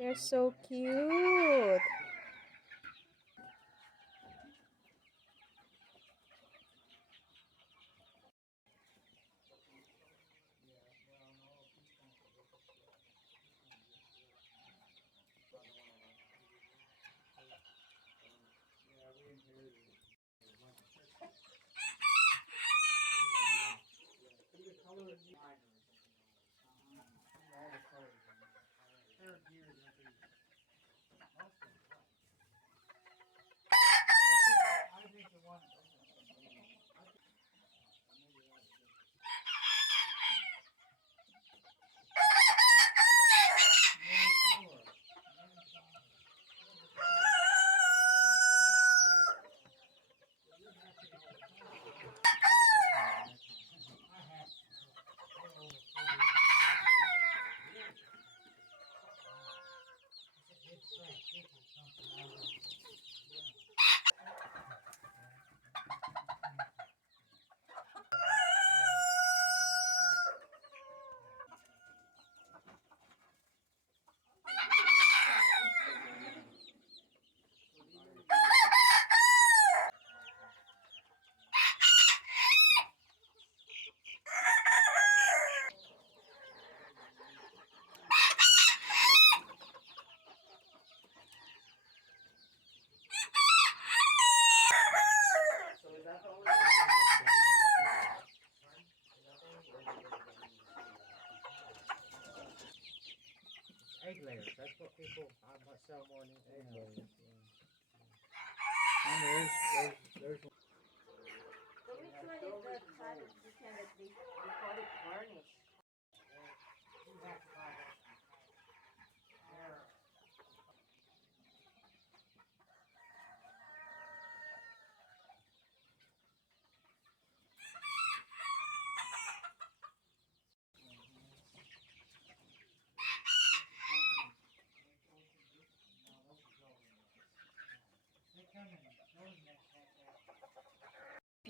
They're so cute. Egg layers. That's what people sell more than egg layers. And there's So which one is the cottage chicken that they call it varnish? you have to buy that.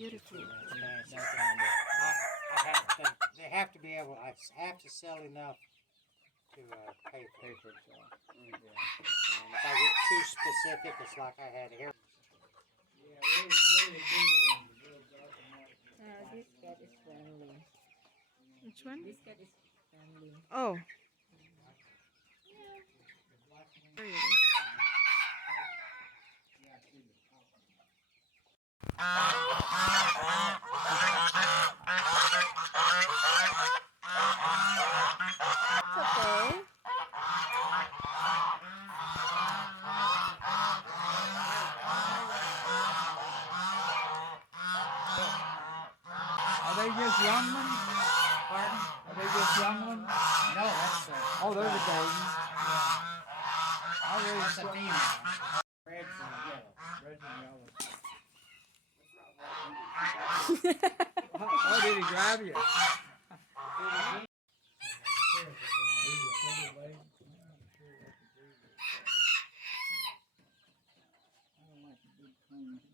Beautiful. They have to be able. I have to sell enough to pay for it. So. And if I get too specific, it's like I had here. This cat is friendly. Which one? This cat is friendly. Oh. There you go. It's okay. Are they just young ones? Pardon? Are they just young ones? No, that's Oh, they're the golden. I that's raised a female. Red and yellow. red and yellow. Oh, did he grab you? I don't like the big cone.